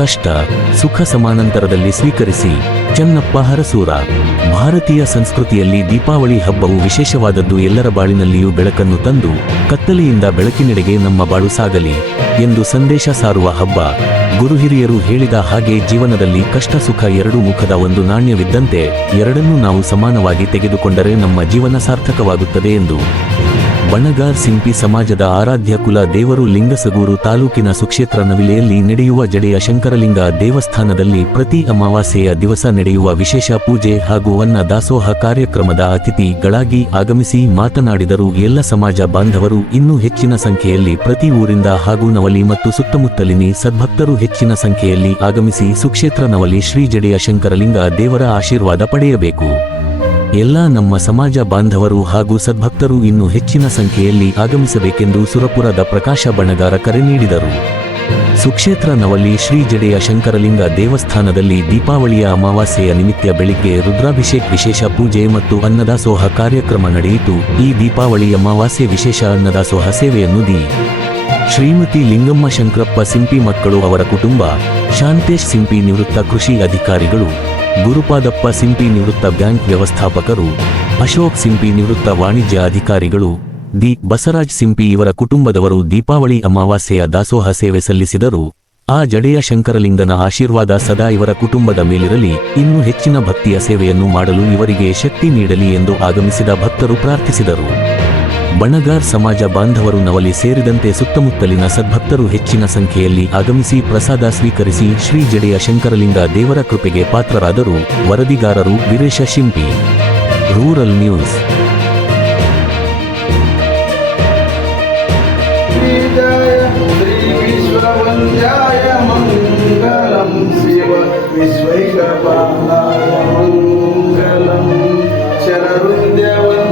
ಕಷ್ಟ, ಸುಖ ಸಮಾನಾಂತರದಲ್ಲಿ ಸ್ವೀಕರಿಸಿ, ಚನ್ನಪ್ಪ ಹರಸೂರ. ಭಾರತೀಯ ಸಂಸ್ಕೃತಿಯಲ್ಲಿ ದೀಪಾವಳಿ ಹಬ್ಬವು ವಿಶೇಷವಾದದ್ದು ಎಲ್ಲರ ಬಾಳಿನಲ್ಲಿಯೂ ಬೆಳಕನ್ನು ತಂದು, ಕತ್ತಲೆಯಿಂದ ಬೆಳಕಿನೆಡೆಗೆ ನಮ್ಮ ಬಾಳು ಸಾಗಲಿ ಎಂದು ಸಂದೇಶ ಸಾರುವ ಹಬ್ಬ. ಗುರು ಹಿರಿಯರು ಹೇಳಿದ ಹಾಗೆ ಜೀವನದಲ್ಲಿ ಕಷ್ಟ, ಸುಖ ಎರಡು ಮುಖದ ಒಂದು ನಾಣ್ಯವಿದ್ದಂತೆ, ಎರಡನ್ನೂ ನಾವು ಸಮಾನವಾಗಿ ತೆಗೆದುಕೊಂಡರೆ ನಮ್ಮ ಜೀವನ ಸಾರ್ಥಕವಾಗುತ್ತದೆ ಎಂದು ಬಣಗಾರ್ ಸಿಂಪಿ ಸಮಾಜದ ಆರಾಧ್ಯ ಕುಲ ದೇವರು ಲಿಂಗಸಗೂರು ತಾಲೂಕಿನ ಸುಕ್ಷೇತ್ರ ನವಿಲೆಯಲ್ಲಿ ನಡೆಯುವ ಜಡೆಯ ಶಂಕರಲಿಂಗ ದೇವಸ್ಥಾನದಲ್ಲಿ ಪ್ರತಿ ಅಮಾವಾಸ್ಯೆಯ ದಿವಸ ನಡೆಯುವ ವಿಶೇಷ ಪೂಜೆ ಹಾಗೂ ಅನ್ನ ದಾಸೋಹ ಕಾರ್ಯಕ್ರಮದ ಅತಿಥಿಗಳಾಗಿ ಆಗಮಿಸಿ ಮಾತನಾಡಿದರು. ಎಲ್ಲ ಸಮಾಜ ಬಾಂಧವರು ಇನ್ನೂ ಹೆಚ್ಚಿನ ಸಂಖ್ಯೆಯಲ್ಲಿ ಪ್ರತಿ ಊರಿಂದ ಹಾಗೂ ನವಲಿ ಮತ್ತು ಸುತ್ತಮುತ್ತಲಿನಿ ಸದ್ಭಕ್ತರು ಹೆಚ್ಚಿನ ಸಂಖ್ಯೆಯಲ್ಲಿ ಆಗಮಿಸಿ ಸುಕ್ಷೇತ್ರ ನವಲಿ ಶ್ರೀ ಜಡೆಯ ಶಂಕರಲಿಂಗ ದೇವರ ಆಶೀರ್ವಾದ ಪಡೆಯಬೇಕು. ಎಲ್ಲ ನಮ್ಮ ಸಮಾಜ ಬಾಂಧವರು ಹಾಗೂ ಸದ್ಭಕ್ತರು ಇನ್ನು ಹೆಚ್ಚಿನ ಸಂಖ್ಯೆಯಲ್ಲಿ ಆಗಮಿಸಬೇಕೆಂದು ಸುರಪುರದ ಪ್ರಕಾಶ ಬಣಗಾರ ಕರೆ ನೀಡಿದರು. ಸುಕ್ಷೇತ್ರ ನವಲ್ಲಿ ಶ್ರೀ ಜಡೆಯ ಶಂಕರಲಿಂಗ ದೇವಸ್ಥಾನದಲ್ಲಿ ದೀಪಾವಳಿಯ ಅಮಾವಾಸ್ಯೆಯ ನಿಮಿತ್ತ ಬೆಳಿಗ್ಗೆ ರುದ್ರಾಭಿಷೇಕ್ ವಿಶೇಷ ಪೂಜೆ ಮತ್ತು ಅನ್ನದಾಸೋಹ ಕಾರ್ಯಕ್ರಮ ನಡೆಯಿತು. ಈ ದೀಪಾವಳಿ ಅಮಾವಾಸ್ಯೆ ವಿಶೇಷ ಅನ್ನದಾಸೋಹ ಸೇವೆಯನ್ನು ದಿ. ಶ್ರೀಮತಿ ಲಿಂಗಮ್ಮ ಶಂಕರಪ್ಪ ಸಿಂಪಿ ಮಕ್ಕಳು ಅವರ ಕುಟುಂಬ, ಶಾಂತೇಶ್ ಸಿಂಪಿ ನಿವೃತ್ತ ಕೃಷಿ ಅಧಿಕಾರಿಗಳು. ಗುರುಪಾದಪ್ಪ ಸಿಂಪಿ ನಿವೃತ್ತ ಬ್ಯಾಂಕ್ ವ್ಯವಸ್ಥಾಪಕರು, ಅಶೋಕ್ ಸಿಂಪಿ ನಿವೃತ್ತ ವಾಣಿಜ್ಯ ಅಧಿಕಾರಿಗಳು, ದಿ ಬಸರಾಜ್ ಸಿಂಪಿ ಇವರ ಕುಟುಂಬದವರು ದೀಪಾವಳಿ ಅಮಾವಾಸ್ಯೆಯ ದಾಸೋಹ ಸೇವೆ ಸಲ್ಲಿಸಿದರು. ಆ ಜಡೆಯ ಶಂಕರಲಿಂಗನ ಆಶೀರ್ವಾದ ಸದಾ ಇವರ ಕುಟುಂಬದ ಮೇಲಿರಲಿ, ಇನ್ನೂ ಹೆಚ್ಚಿನ ಭಕ್ತಿಯ ಸೇವೆಯನ್ನು ಮಾಡಲು ಇವರಿಗೆ ಶಕ್ತಿ ನೀಡಲಿ ಎಂದು ಆಗಮಿಸಿದ ಭಕ್ತರು ಪ್ರಾರ್ಥಿಸಿದರು. ಬಣಗಾರ್ ಸಮಾಜ ಬಾಂಧವರು ನವಲಿ ಸೇರಿದಂತೆ ಸುತ್ತಮುತ್ತಲಿನ ಸದ್ಭಕ್ತರು ಹೆಚ್ಚಿನ ಸಂಖ್ಯೆಯಲ್ಲಿ ಆಗಮಿಸಿ ಪ್ರಸಾದ ಸ್ವೀಕರಿಸಿ ಶ್ರೀ ಜಡೆಯ ಶಂಕರಲಿಂಗ ದೇವರ ಕೃಪೆಗೆ ಪಾತ್ರರಾದರು ವರದಿಗಾರರು ವೀರೇಶ ಶಿಂಪಿ ರೂರಲ್ ನ್ಯೂಸ್ श्रीजाय श्रीविश्ववन्द्याय मङ्गलं शिव विश्वैकपालाय मङ्गलं शरवन्द्यवन्